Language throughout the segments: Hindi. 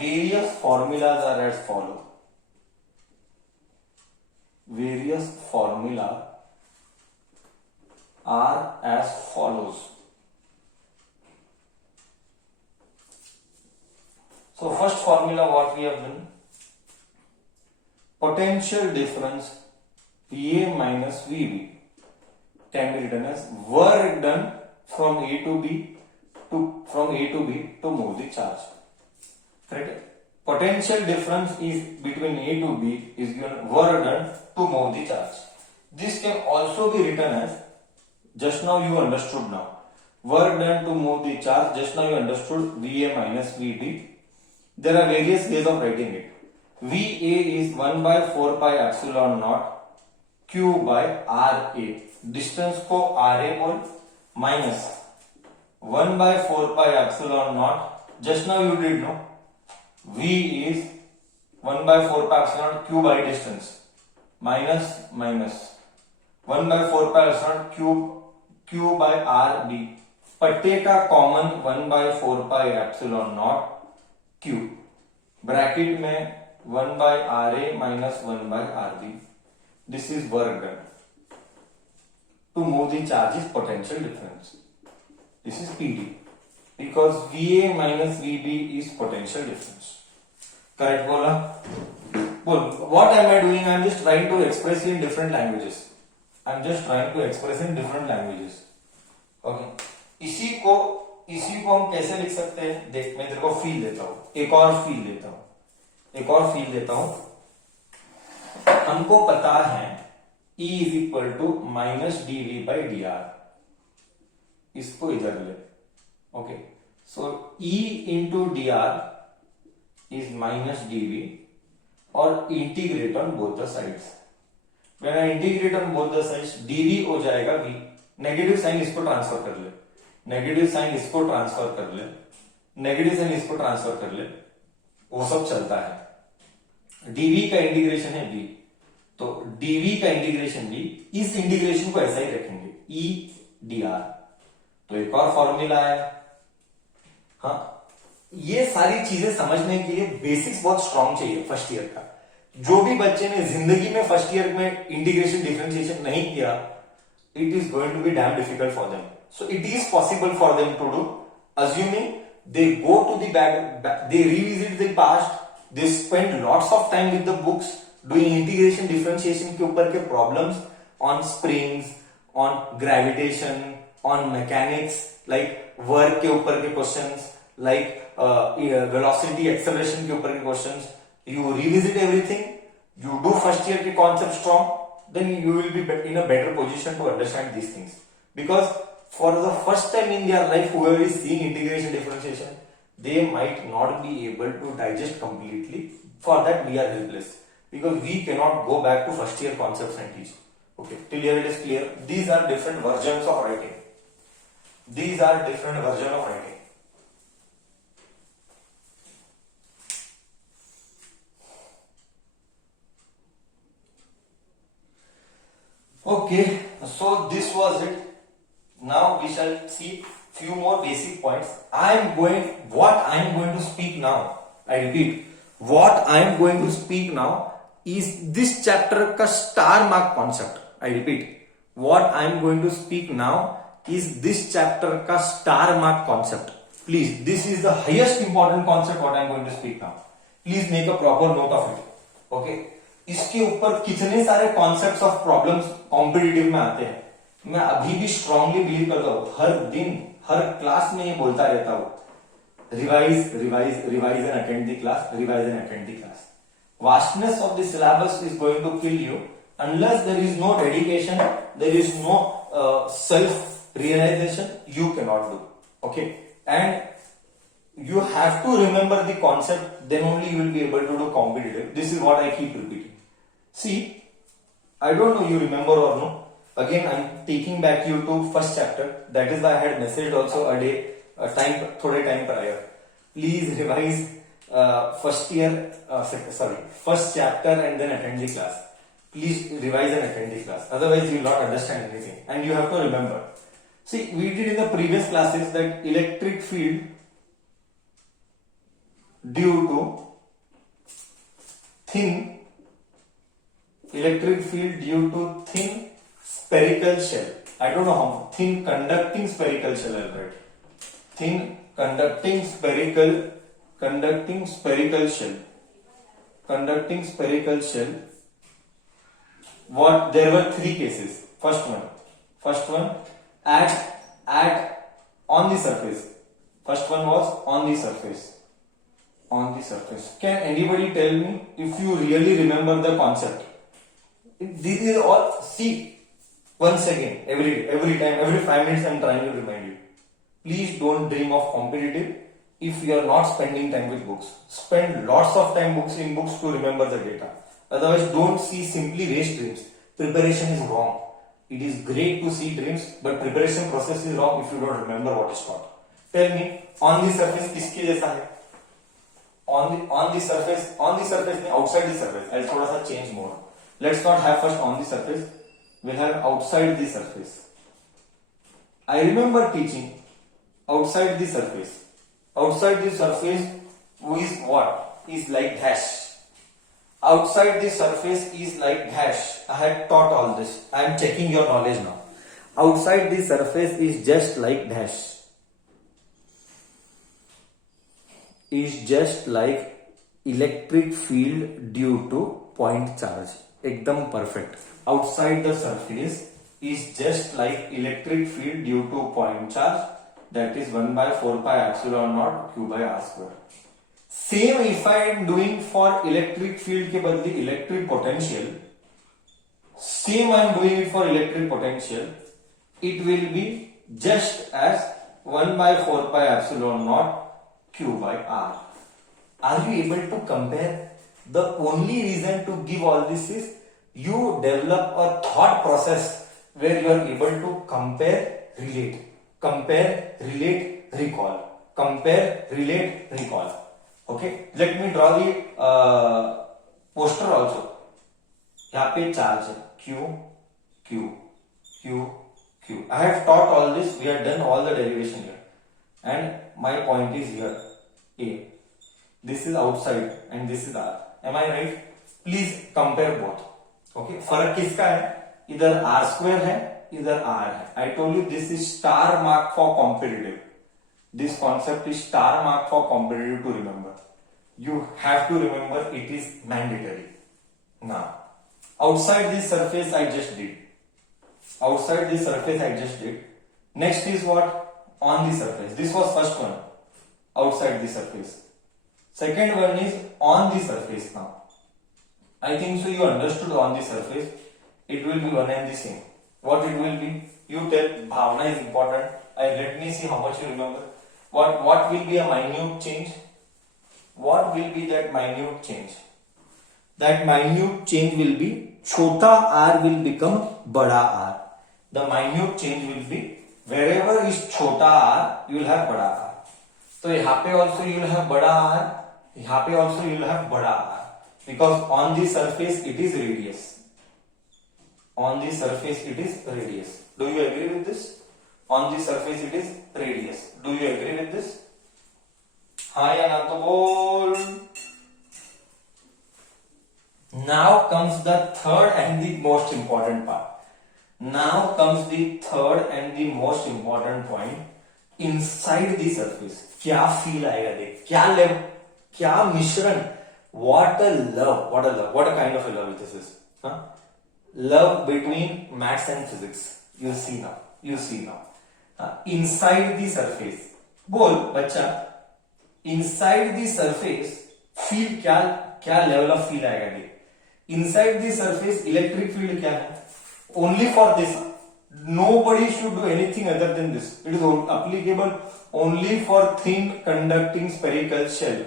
various formulas are as follow. Various formula are as follows. So first formula what we have done, potential difference VA minus VB can be written as work done from A to B to move the charge. Correct? Potential difference is between A to B is given work done to move the charge. This can also be written as, just now you understood now, work done to move the charge, just now you understood VA minus VB. There are various ways of writing it. VA is 1 by 4 pi epsilon naught Q by RA. Distance को RA बोल minus 1 by 4 pi epsilon naught. Just now you did know. V is 1 by 4 pi epsilon naught Q by distance minus 1 by 4 pi epsilon Q by RB. पट्टे का common 1 by 4 pi epsilon naught Q bracket में 1 by RA minus 1 by RB. This is work done to move the charge is potential difference. This is PD because VA minus VB is potential difference. Correct बोला? बोल. What am I doing? I am just trying to express in different languages. I am just trying to express in different languages. Okay. इसी को हम कैसे लिख सकते हैं? देख, मैं तेरे को फील देता हूं, एक और फील देता हूं. हमको पता है E is equal to minus dV by dr. इसको इधर ले. Okay, so E into dr is minus dV और integrate on both the sides. When I integrate on both the sides dV हो जाएगा V. नेगेटिव साइन इसको ट्रांसफर कर ले, नेगेटिव साइन इसको ट्रांसफर कर ले, नेगेटिव साइन इसको ट्रांसफर कर ले, वो सब चलता है. dV का इंटीग्रेशन है V, तो dV का इंटीग्रेशन V. इस इंटीग्रेशन को ऐसा ही रखेंगे E dr. तो एक और फॉर्मूला आया. हाँ, ये सारी चीजें समझने के लिए बेसिक्स बहुत स्ट्रांग चाहिए फर्स्ट ईयर का. जो भी बच्चे ने जिंदगी में फर्स्ट ईयर में इंटीग्रेशन डिफरेंशिएशन नहीं किया, it is going to be damn difficult for them. So it is possible for them to do, assuming they go to the back, they revisit the past, they spend lots of time with the books doing integration differentiation के ऊपर के problems on springs, on gravitation, on mechanics, like work के ऊपर के questions, like velocity acceleration के ऊपर के questions. You revisit everything, you do first year के concept strong, then you will be in a better position to understand these things. Because for the first time in their life, whoever is seeing integration differentiation, they might not be able to digest completely. For that we are helpless, because we cannot go back to first year concepts and teach. Okay, till here it is clear. These are different versions of writing. These are different versions of writing. Okay, so this was it. Now we shall see few more basic points. What I am going to speak now, I repeat, what I am going to speak now is this chapter का star mark concept. I repeat, what I am going to speak now is this chapter का star mark concept. Please, this is the highest important concept what I am going to speak now. Please make a proper note of it. Okay. इसके ऊपर कितने सारे कॉन्सेप्ट्स ऑफ प्रॉब्लम्स कॉम्पिटिटिव में आते हैं. मैं अभी भी स्ट्रांगली बिलीव करता हूं, हर दिन हर क्लास में ये बोलता रहता हूं, revise revise revise and attend the class, revise and attend the class. Vastness of the syllabus is going to kill you unless there is no dedication, there is no self realization, you cannot do. Okay, and you have to remember the concept, then only you will be able to do competitive. This is what I keep repeating. See, I don't know you remember or no. Again, I'm taking back you to first chapter. That is why I had messaged also a day, थोड़े time prior. Please revise first chapter and then attend the class. Please revise and attend the class. Otherwise, you will not understand anything. And you have to remember. See, we did in the previous classes that electric field due to thin electric field due to thin spherical shell. I don't know how thin conducting spherical shell, I'll write. Thin conducting spherical shell. Conducting spherical shell. What there were three cases. First one at on the surface. First one was on the surface. On the surface. Can anybody tell me if you really remember the concept? This is all. See, once again, every time, every 5 minutes, I'm trying to remind you. Please don't dream of competitive if you are not spending time with books. Spend lots of time in books to remember the data. Otherwise, don't see simply waste dreams. Preparation is wrong. It is great to see dreams, but preparation process is wrong if you don't remember what is taught. Tell me, on the surface, किसके जैसा है? On the surface, outside the surface. I'll थोड़ा सा change more. Let's not have first on the surface. We'll have outside the surface. I remember teaching outside the surface. Outside the surface is what? Is like dash. Outside the surface is like dash. I had taught all this. I am checking your knowledge now. Outside the surface is just like dash. Is just like electric field due to point charge. Ekdam perfect. Outside the surface is just like electric field due to point charge. That is 1 by 4 pi epsilon naught q by r square. Same if I am doing for electric field के बदले electric potential. Same I am doing it for electric potential. It will be just as 1 by 4 pi epsilon naught q by r. Are you able to compare? The only reason to give all this is you develop a thought process where you are able to compare, relate, recall, compare, relate, recall. Okay, let me draw the poster also. यहाँ पे charge है Q, Q, Q, Q. I have taught all this. We have done all the derivation here, and my point is here. A. This is outside and this is R. Am I right? Please compare both. Okay. फर्क किसका है? इधर R square है, इधर R है. I told you this is star mark for competitive. This concept is star mark for competitive to remember. You have to remember, it is mandatory. Now, outside this surface I just did. Outside this surface I just did. Next is what? On the surface. This was first one. Outside the surface. Second one is on the surface now. I think so you understood on the surface. It will be one and the same. What it will be? You tell. Bhavana is important. Let me see how much you remember. What will be a minute change? What will be that minute change? That minute change will be chota r will become bada r. The minute change will be wherever is chota r, you will have bada r. So यहाँ पे also you will have bada r. यहाँ पे also you will have bada r. Because on the surface it is radius. On the surface it is radius. Do you agree with this? On the surface it is radius. Do you agree with this? हाँ या ना तो बोल. Now comes the third and the most important part. Now comes the third and the most important point. Inside the surface, क्या feel आएगा देख, क्या level, क्या मिश्रण. What a love, what a kind of a love this is. Huh? Love between maths and physics. You see now. Inside the surface. बोल बच्चा. Inside the surface, feel क्या level of feel आएगा देख. Inside the surface, electric field क्या है? Only for this. Nobody should do anything other than this. It is applicable only for thin conducting spherical shell.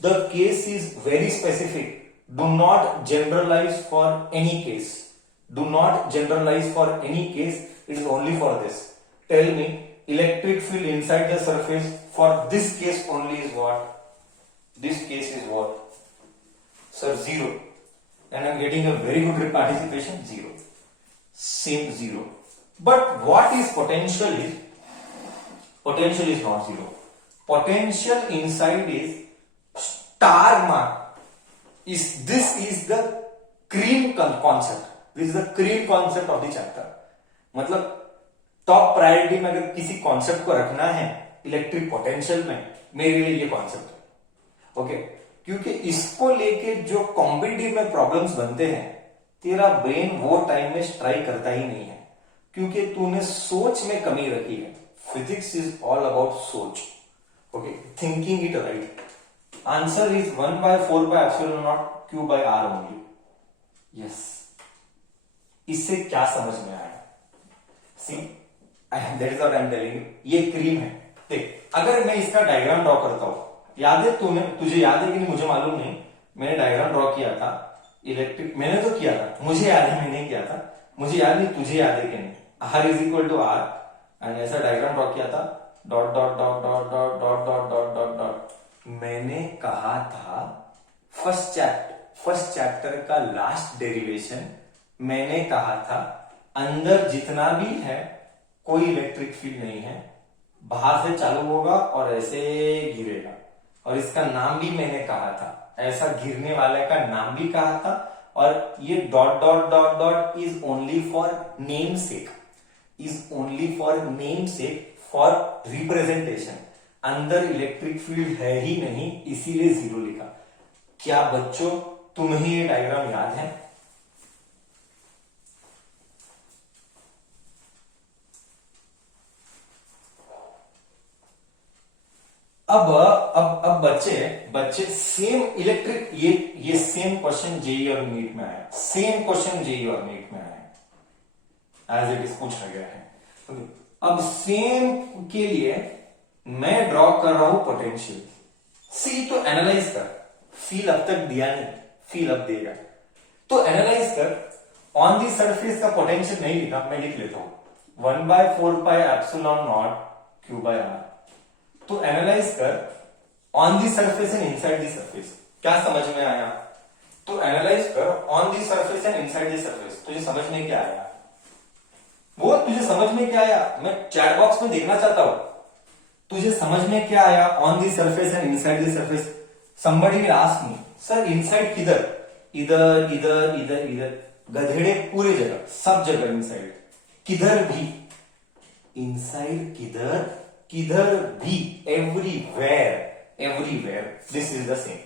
The case is very specific. Do not generalize for any case. Do not generalize for any case. It is only for this. Tell me, electric field inside the surface for this case only is what? This case is what? Sir, 0. And I am getting a very good participation, 0. Same 0. But what is potential is? Potential is not 0. Potential inside is star mark is this is the cream concept, this is the cream concept of the chapter. मतलब टॉप प्रायोरिटी में अगर किसी कॉन्सेप्ट को रखना है इलेक्ट्रिक पोटेंशियल में, मेरे लिए ये कॉन्सेप्ट है। ओके, क्योंकि इसको लेके जो कॉम्पिटिटिव में प्रॉब्लम्स बनते हैं, तेरा ब्रेन वो टाइम में स्ट्राइक करता ही नहीं है, क्योंकि तूने सोच में कमी रखी है। फिजिक्स इज ऑल अबाउट सोच। Okay, thinking it right. Answer is 1/4πε0 Q/R only. Yes, इससे क्या समझ में आया? See, that is what I am telling you. ये क्रीम है। देख, अगर मैं इसका डायग्राम ड्रॉ करता हूं, याद है तुझे याद है कि नहीं मुझे मालूम नहीं, मैंने डायग्राम ड्रॉ किया था इलेक्ट्रिक, मैंने तो किया था, मुझे याद है मैंने किया था, मुझे याद नहीं तुझे याद है कि नहीं। R is equal to R and ऐसा डायग्राम ड्रॉ किया था, dot dot dot dot dot dot dot dot dot dot. मैंने कहा था फर्स्ट चैप्टर का लास्ट डेरिवेशन, मैंने कहा था अंदर जितना भी है कोई इलेक्ट्रिक फील्ड नहीं है, बाहर से चालू होगा और ऐसे गिरेगा। और इसका नाम भी मैंने कहा था, ऐसा गिरने वाले का नाम भी कहा था। और ये dot dot dot dot is only for name sec, is only for name sec, for representation. अंदर इलेक्ट्रिक फील्ड है ही नहीं, इसीलिए जीरो लिखा। क्या बच्चों तुम्हें ये डायग्राम याद है? अब बच्चे सेम इलेक्ट्रिक, ये सेम क्वेश्चन जेईई और नीट में आया, सेम क्वेश्चन जेईई और नीट में आया, एज इट इज पूछा गया है। अब सेम के लिए मैं ड्रॉ कर रहा हूं पोटेंशियल। सी, तो एनालाइज कर, फील अब तक दिया नहीं, फील अब देगा, तो एनालाइज कर। ऑन दी सरफेस का पोटेंशियल नहीं लिखा, मैं लिख लेता हूं 1/4πε0 Q/R। तो एनालाइज कर on the surface and inside the surface. क्या समझ में आया? तो एनालाइज कर on the surface and inside the surface. तुझे समझ में क्या आया? वो तुझे समझ में क्या आया मैं चैट बॉक्स में देखना चाहता हूं। तुझे समझ में क्या आया on the surface and inside the surface? Somebody will ask me, sir inside किधर? इधर इधर इधर इधर, गधेड़े पूरे जगह, सब जगह इनसाइड। किधर भी इनसाइड, किधर किधर भी, everywhere everywhere, this is the same.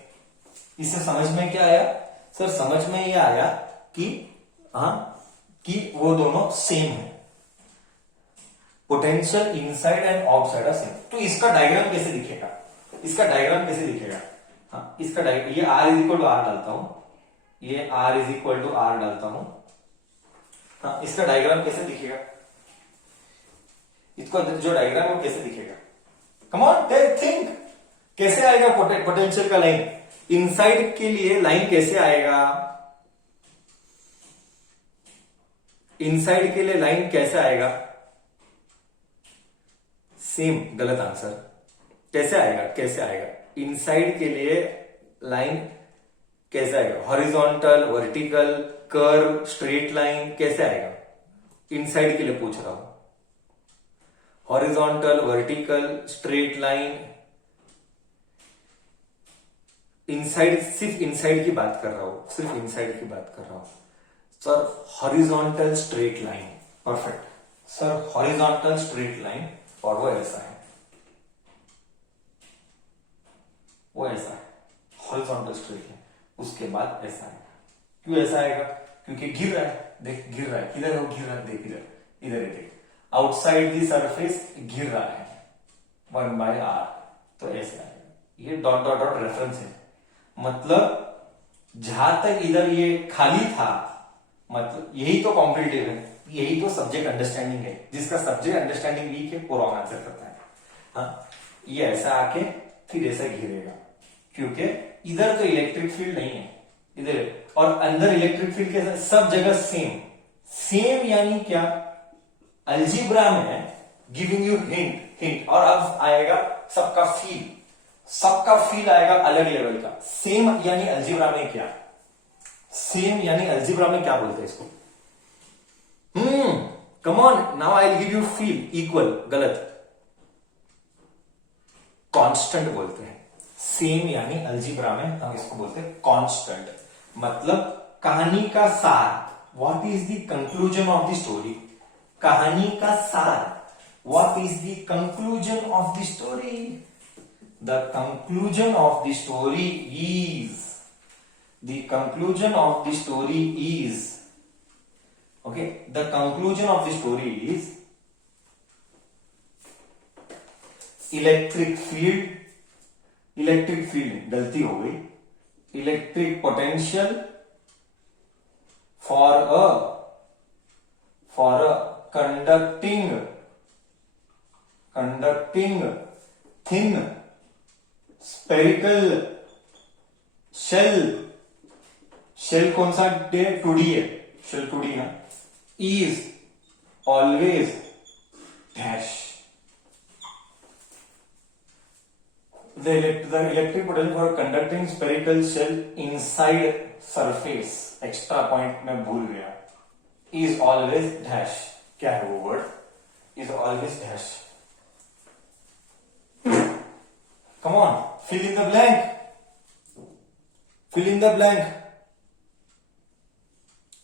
इससे समझ में क्या आया? सर समझ में ये आया कि कि वो दोनों सेम है, potential inside and outside are same. तो इसका डायग्राम कैसे दिखेगा? इसका डायग्राम कैसे दिखेगा? हाँ, इसका डायग्राम, ये R is equal to R डालता हूं, ये R is equal to R डालता हूं। हाँ, इसका डायग्राम कैसे दिखेगा? इसको जो डायग्राम है वो कैसे दिखेगा? कम ऑन थिंक, कैसे आएगा पोटेंशियल का लाइन? इनसाइड के लिए लाइन कैसे आएगा? इनसाइड के लिए लाइन कैसे आएगा? सेम, गलत आंसर। कैसे आएगा? कैसे आएगा इनसाइड के लिए लाइन? कैसे आएगा? Horizontal, vertical, curve, straight line, कैसे आएगा? इनसाइड के लिए पूछ रहा हूं। Horizontal, vertical, straight line, inside, सिर्फ इनसाइड की बात कर रहा हूं, सिर्फ इनसाइड की बात कर रहा हूं। Sir horizontal straight line, perfect sir, horizontal straight line, और वो ऐसा है, वो ऐसा है, हॉरिजॉन्टल स्ट्रेट लाइन। उसके बाद ऐसा है। क्यों ऐसा आएगा? क्योंकि गिर रहा है, देख गिर रहा है, किधर है वो गिर रहा है, देख इधर, इधर है, देख आउटसाइड दी सरफेस गिर रहा है 1/R, तो ऐसे आएगा। ये डॉट डॉट डॉट रेफरेंस है, मतलब जहां तक इधर ये खाली था, मतलब यही तो कॉम्पिटिटिव है, यही तो सब्जेक्ट अंडरस्टैंडिंग है। जिसका सब्जेक्ट अंडरस्टैंडिंग वीक है वो रॉन्ग आंसर करता है। हाँ, ये ऐसा आके फिर ऐसा घिरेगा, क्योंकि इधर तो इलेक्ट्रिक फील्ड नहीं है इधर, और अंदर इलेक्ट्रिक फील्ड कैसा? सब जगह सेम। सेम यानी क्या? अलजीब्रा में गिविंग यू हिंट, और अब आएगा सबका फील, सबका फील आएगा अलग लेवल का। सेम यानी अलजीब्रा में क्या? सेम यानी अलजीब्रा में क्या बोलते हैं इसको? Come on, now I will give you feel. Equal, गलत, कांस्टेंट बोलते हैं। सेम यानी अलजीब्रा में हम इसको बोलते हैं कांस्टेंट। मतलब कहानी का सार, what is the conclusion of the story, कहानी का सार, what is the conclusion of the story, the conclusion of the story is, the conclusion of the story is, okay, the conclusion of the story is electric field, electric field गलती हो गई, electric potential for a conducting thin spherical shell कौन सा 2D है, shell 2D ना, is always dash, the electric potential for a conducting spherical shell inside surface, extra point मैं भूल गया, इज ऑलवेज डैश, क्या है वो word, is always dash, come on, fill in the blank, fill in the blank,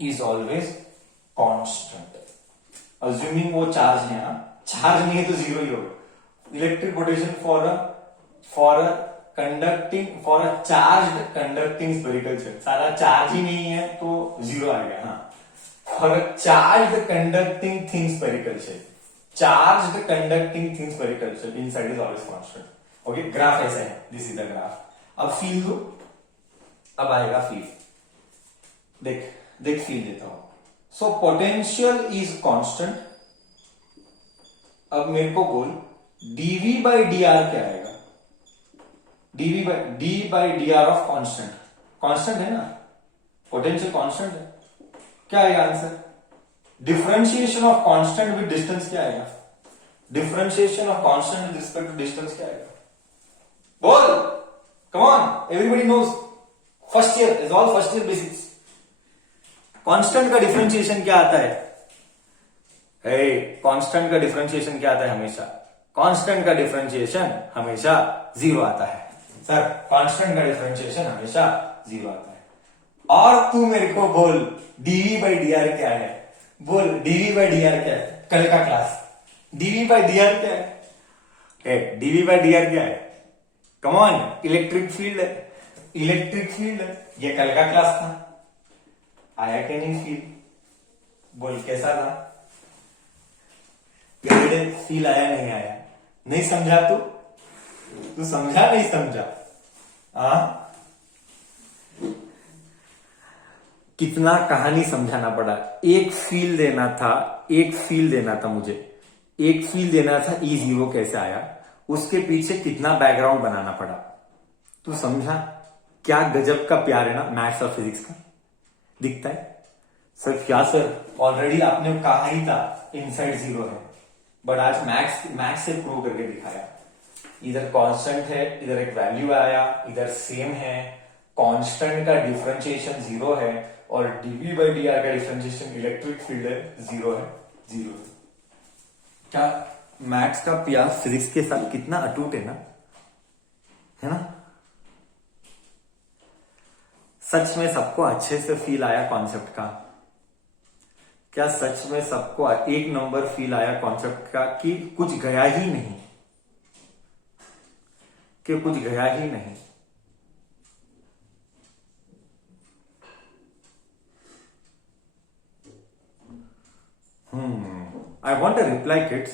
is always constant, assuming वो चार्ज है, चार्ज नहीं है तो जीरो ही होगा, electric potential for a conducting, for a charge conducting spherical shell, सारा चार्ज ही नहीं है तो जीरो आ गया, हाँ, for a charge conducting thin spherical shell, charge conducting thin spherical shell inside is always constant, okay, graph ऐसा है, दिस इज द ग्राफ, अब फील दो, अब आएगा फील, देख देख फील देता हूं, सो पोटेंशियल इज कांस्टेंट, अब मेरे को बोल dv बाई डी आर क्या आएगा, D by D R of constant, constant है ना, पोटेंशियल कांस्टेंट है, क्या आएगा answer, differentiation of constant with distance क्या आएगा, differentiation of constant with respect to distance क्या आएगा, बोल, come on, everybody knows, first year is all first year basics, constant का डिफरेंशिएशन क्या आता है, कांस्टेंट का डिफरेंशिएशन क्या आता है, हमेशा कांस्टेंट का डिफरेंशिएशन हमेशा जीरो आता है, सर कांस्टेंट का डिफरेंशिएशन हमेशा जीरो आता है, और तू मेरे को बोल dv बाई डी आर क्या है, बोल dv बाई डी आर क्या है, कल का class, dv by D R क्या है, dv बाई डी आर क्या है, कम ऑन, इलेक्ट्रिक फील्ड है, इलेक्ट्रिक फील्ड है, ये कल का क्लास था, आया कि नहीं फील, बोल कैसा था, फील आया नहीं आया, नहीं समझा तू समझा नहीं समझा, कितना कहानी समझाना पड़ा, एक फील देना था, एक फील देना था मुझे, एक फील देना था, ई जीरो कैसे आया, उसके पीछे कितना बैकग्राउंड बनाना पड़ा, तू समझा, क्या गजब का प्यार है ना मैथ्स और फिजिक्स का, दिखता है सर, क्या सर ऑलरेडी आपने कहा ही था इनसाइड जीरो है, बट आज मैथ्स से प्रूव करके दिखाया, इधर कांस्टेंट है, इधर एक वैल्यू आया, इधर सेम है, कांस्टेंट का डिफरेंशिएशन जीरो है, और dv बाई डी आर का डिफरेंशिएशन इलेक्ट्रिक फील्ड है, जीरो है, जीरो है, क्या मैथ्स का प्यार फिजिक्स के साथ कितना अटूट है ना, सच में सबको अच्छे से फील आया कॉन्सेप्ट का, क्या सच में सबको एक नंबर फील आया कॉन्सेप्ट का, कि कुछ गया ही नहीं, कि कुछ गया ही नहीं, I want a reply, kids.